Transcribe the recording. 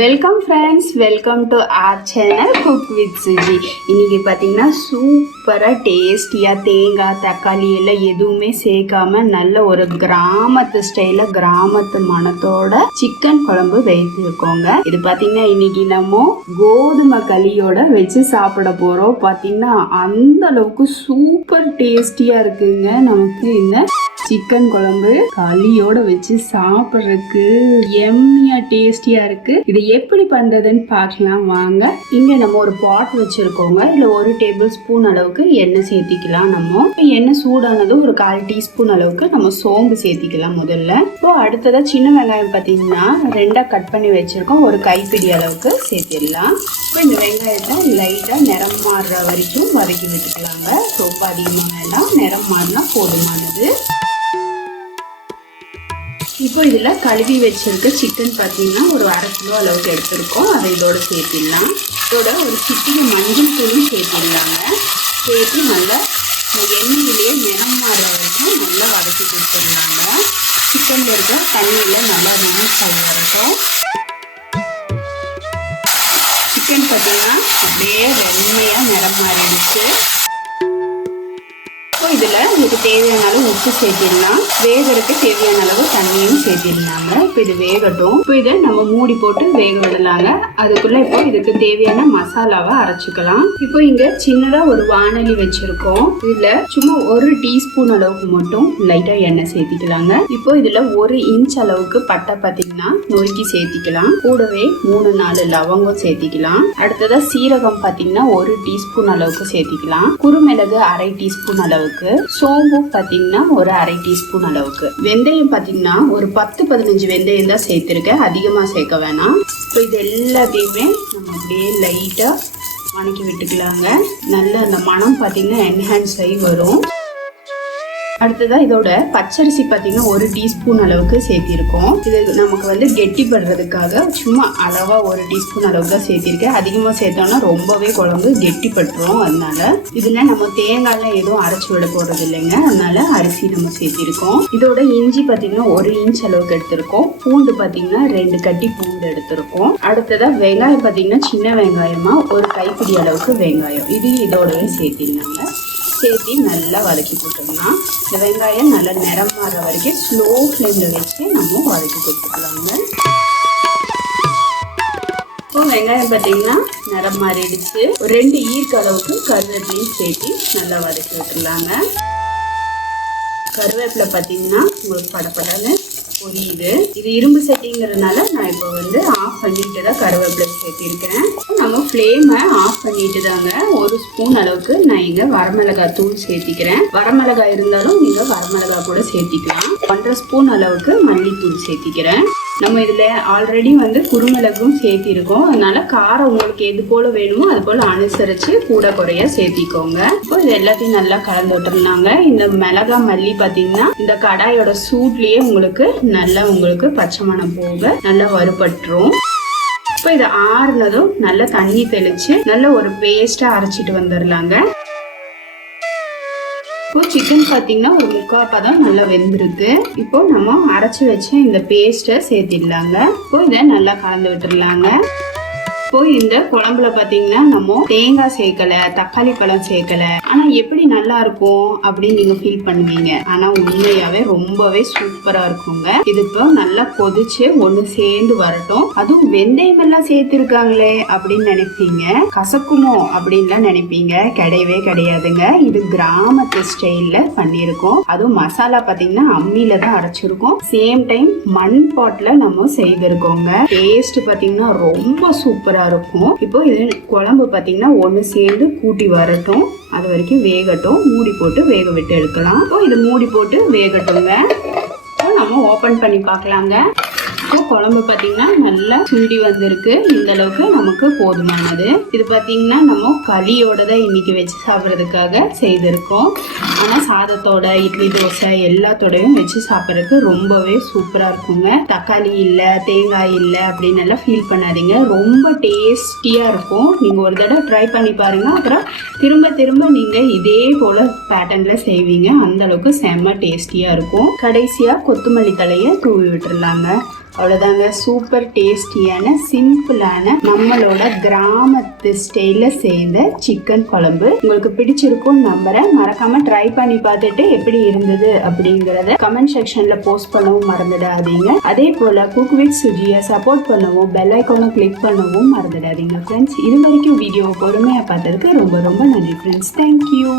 Welcome friends, welcome to R channel cook with Suji. இன்னைக்கு பார்த்தீங்கன்னா சூப்பராக டேஸ்டியாக தேங்காய் தக்காளி எல்லாம் எதுவுமே சேர்க்காம நல்ல ஒரு கிராமத்து ஸ்டைலில் கிராமத்து மணத்தோட சிக்கன் குழம்பு வைத்திருக்கோங்க. இது பார்த்தீங்கன்னா இன்னைக்கு நம்ம கோதுமை களியோட வச்சு சாப்பிட போகிறோம். பார்த்தீங்கன்னா அந்த அளவுக்கு சூப்பர் டேஸ்டியாக இருக்குங்க. நமக்கு இந்த சிக்கன் குழம்பு களியோட வச்சு சாப்பிட்றதுக்கு எம்மியா டேஸ்டியா இருக்கு. இது எப்படி பண்றதுன்னு பார்க்கலாம் வாங்க. இங்க நம்ம ஒரு பாட் வச்சிருக்கோங்க. இதுல 1 டேபிள் ஸ்பூன் அளவுக்கு எண்ணெய் சேர்த்திக்கலாம். நம்ம எண்ணெய் சூடானது ஒரு 1/4 டீஸ்பூன் அளவுக்கு நம்ம சோம்பு சேர்த்திக்கலாம் முதல்ல. இப்போ அடுத்ததா சின்ன வெங்காயம் பார்த்தீங்கன்னா 2ஆ கட் பண்ணி வச்சிருக்கோம். ஒரு கைப்பிடி அளவுக்கு சேர்த்திடலாம். இப்போ இந்த வெங்காயத்தை லைட்டா நிறம் மாறுற வரைக்கும் வதக்கி விட்டுக்கலாங்க. ரொம்ப அதிகமாக வேண்டாம், நிறம் மாறினா போதுமானது. இப்போ இதில் கழுவி வச்சிருக்க சிக்கன் பார்த்தீங்கன்னா ஒரு 1/2 கிலோ அளவுக்கு எடுத்துருக்கோம். அதை இதோட சேர்த்திடலாம். இதோட ஒரு சிட்டிகை மஞ்சள் தூளும் சேர்த்திடலாங்க. சேர்த்து நல்லா எண்ணெயிலேயே நிறம் மாறுற வரைக்கும் நல்லா வதக்கி கொடுத்துடலாங்க. சிக்கனில் இருக்க தண்ணியில் நல்லா ரிலீஸ் ஆகி வரட்டும். சிக்கன் பார்த்தீங்கன்னா அப்படியே வெண்மையாக நிறம் மாறிடுச்சு. இதில் உங்களுக்கு தேவையான அளவு உப்பு சேர்த்திடலாம். வேகிறதுக்கு தேவையான அளவு தண்ணியும் சேர்த்திடலாங்க. இப்போ இது வேகட்டும். இப்போ இதை நம்ம மூடி போட்டு வேக விடலாங்க. அதுக்குள்ள இப்போ இதுக்கு தேவையான மசாலாவை அரைச்சிக்கலாம். இப்போ இங்க சின்னதா ஒரு வாணலி வச்சிருக்கோம். இதுல சும்மா 1 டீஸ்பூன் அளவுக்கு மட்டும் லைட்டா எண்ணெய் சேர்த்திக்கலாங்க. இப்போ இதுல 1 இன்ச் அளவுக்கு பட்டை பார்த்தீங்கன்னா நொறுக்கி சேர்த்திக்கலாம். கூடவே 3-4 லவங்கம் சேர்த்திக்கலாம். அடுத்ததா சீரகம் பார்த்தீங்கன்னா 1 டீஸ்பூன் அளவுக்கு சேர்த்திக்கலாம். குறுமிளகு 1/2 டீஸ்பூன் அளவுக்கு, சோம்பு பார்த்தீங்கன்னா ஒரு 1/2 டீஸ்பூன் அளவுக்கு, வெந்தயம் பார்த்தீங்கன்னா ஒரு 10-15 வெந்தயம் தான் சேர்த்திருக்கேன், அதிகமாக சேர்க்க வேணாம். இப்போ இது எல்லாத்தையுமே நம்ம அப்படியே லைட்டாக வணக்கி விட்டுக்கலாங்க. நல்ல அந்த மனம் பார்த்தீங்கன்னா என்ஹான்ஸ் ஆகி வரும். அடுத்ததா இதோட பச்சரிசி பார்த்தீங்கன்னா 1 டீஸ்பூன் அளவுக்கு சேர்த்திருக்கோம். இது நமக்கு கெட்டிப்படுறதுக்காக சும்மா அளவா 1 டீஸ்பூன் அளவுக்கு தான் சேர்த்திருக்கேன். அதிகமாக சேர்த்தோம்னா ரொம்பவே குழம்பு கெட்டிப்பட்டுரும். அதனால இதுல நம்ம தேங்காய்லாம் எதுவும் அரைச்சி விட போறது இல்லைங்க. அதனால அரிசி நம்ம சேர்த்திருக்கோம். இதோட இஞ்சி பார்த்தீங்கன்னா 1 இன்ச் அளவுக்கு எடுத்திருக்கோம். பூண்டு பார்த்தீங்கன்னா 2 கட்டி பூண்டு எடுத்திருக்கோம். அடுத்ததா வெங்காயம் பார்த்தீங்கன்னா சின்ன வெங்காயமா ஒரு கைப்பிடி அளவுக்கு வெங்காயம், இது இதோடவே சேர்த்திருந்தாங்க. சேர்த்து நல்லா வதக்கி கொடுத்துக்கலாம். இந்த வெங்காயம் நல்லா நிறம் மாற வரைக்கும் ஸ்லோ ஃப்ளேமில் வச்சு நம்ம வதக்கி கொடுத்துக்கலாங்க. இப்போ வெங்காயம் பார்த்தீங்கன்னா நிறம் மாறிடுச்சு. ஒரு 2 ஈர்க்க அளவுக்கு கருவேப்பிலையும் சேர்த்து நல்லா வதக்கி விட்டுலாங்க. கருவேப்பிலை பார்த்தீங்கன்னா உங்களுக்கு படப்படன்னு புரியுது. இது இரும்பு சட்டிங்கிறதுனால நான் இப்போ ஆஃப் பண்ணிட்டு தான் கருவேப்பிலை சேர்த்திருக்கேன். நம்ம ஃப்ளேமை ஆஃப் பண்ணிட்டு தாங்க 1 ஸ்பூன் அளவுக்கு நான் இங்கே வரமிளகாய் தூள் சேர்த்திக்கிறேன். வரமிளகாய் இருந்தாலும் நீங்கள் வரமிளகாய் கூட சேர்த்திக்கலாம். 1/2 ஸ்பூன் அளவுக்கு மல்லித்தூள் சேர்த்திக்கிறேன். நம்ம இதில் ஆல்ரெடி குருமிளகும் சேர்த்திருக்கோம். அதனால காரம் உங்களுக்கு எது போல வேணுமோ அது போல் அனுசரித்து கூட குறைய சேர்த்திக்கோங்க. இப்போ இது எல்லாத்தையும் நல்லா கலந்து விட்டுருந்தாங்க. இந்த மிளகா மல்லி பார்த்தீங்கன்னா இந்த கடாயோட சூட்லேயே உங்களுக்கு பச்சை மணம் போக நல்லா வறுபட்டுரும். இப்போ இதை ஆறுனதும் நல்லா தண்ணி தெளிச்சு நல்ல ஒரு பேஸ்ட்டாக அரைச்சிட்டு வந்துடலாங்க. இப்போ சிக்கன் பார்த்தீங்கன்னா ஒரு 3/4 பதம் நல்லா வெந்திருக்கு. இப்போ நம்ம அரைச்சி வச்ச இந்த பேஸ்ட்டை சேர்த்திடலாங்க. இப்போ இதை நல்லா கலந்து விட்டுடலாங்க. இப்போ இந்த குழம்புல பார்த்தீங்கன்னா நம்ம தேங்காய் சேர்க்கல, தக்காளி பழம் சேர்க்கல. ஆனா எப்படி நல்லா இருக்கும் அப்படின்னு நீங்க ஃபீல் பண்ணுவீங்க. ஆனா உண்மையாவே ரொம்பவே சூப்பரா இருக்குங்க. இது இப்போ நல்லா கொதிச்சு ஒண்ணு சேர்ந்து வரட்டும். அதுவும் வெந்தயம் எல்லாம் சேர்த்திருக்காங்களே அப்படின்னு நினைப்பீங்க, கசக்குமோ அப்படின்லாம் நினைப்பீங்க. கிடையவே கிடையாதுங்க. இது கிராமத்து ஸ்டைல்ல பண்ணியிருக்கோம். அதுவும் மசாலா பார்த்தீங்கன்னா அம்மியில தான் அரைச்சிருக்கோம். சேம் டைம் மண் பாட்ல நம்ம செய்திருக்கோங்க. டேஸ்ட் பார்த்தீங்கன்னா ரொம்ப சூப்பரா இருக்கும். இப்போ இது குழம்பு பார்த்தீங்கன்னா ஒன்று சேர்ந்து கூட்டி வரட்டும். அது வரைக்கும் வேகட்டும். மூடி போட்டு வேக விட்டு எடுக்கலாம். இப்போ இது மூடி போட்டு வேகட்டுங்க. இப்போ நம்ம ஓப்பன் பண்ணி பார்க்கலாங்க. இப்போ குழம்பு பார்த்தீங்கன்னா நல்லா சுண்டி வந்திருக்கு. இந்த அளவுக்கு நமக்கு போதுமானது. இது பார்த்தீங்கன்னா நம்ம களியோட தான் இன்னைக்கு வச்சு சாப்பிட்றதுக்காக செய்திருக்கோம். ஆனால் சாதத்தோட, இட்லி, தோசை எல்லாத்தோடையும் வச்சு சாப்பிட்றதுக்கு ரொம்பவே சூப்பராக இருக்குங்க. தக்காளி இல்லை, தேங்காய் இல்லை அப்படின்னு எல்லாம் ஃபீல் பண்ணாதீங்க. ரொம்ப டேஸ்டியாக இருக்கும். நீங்கள் ஒரு தடவை ட்ரை பண்ணி பாருங்க. அப்புறம் திரும்ப திரும்ப நீங்கள் இதே போல் பேட்டர்னில் செய்வீங்க. அந்த அளவுக்கு செம்ம டேஸ்டியாக இருக்கும். கடைசியாக கொத்தமல்லி தலையை தூவி விட்டுடலாங்க. அவ்வளோதாங்க, சூப்பர் டேஸ்டியான சிம்பிளான நம்மளோட கிராமத்து ஸ்டைல செய்த சிக்கன் குழம்பு உங்களுக்கு பிடிச்சிருக்கும் நம்புறேன். மறக்காம ட்ரை பண்ணி பார்த்துட்டு எப்படி இருந்தது அப்படிங்கறத கமெண்ட் செக்ஷன்ல போஸ்ட் பண்ணவும் மறந்துடாதீங்க. அதே போல குக் வித் சுஜியை சப்போர்ட் பண்ணவும் பெல் ஐகானை கிளிக் பண்ணவும் மறந்துடாதீங்க ஃப்ரெண்ட்ஸ். இது வரைக்கும் வீடியோவை பொறுமையா பார்த்ததுக்கு ரொம்ப ரொம்ப நன்றி ஃப்ரெண்ட்ஸ். தேங்க்யூ.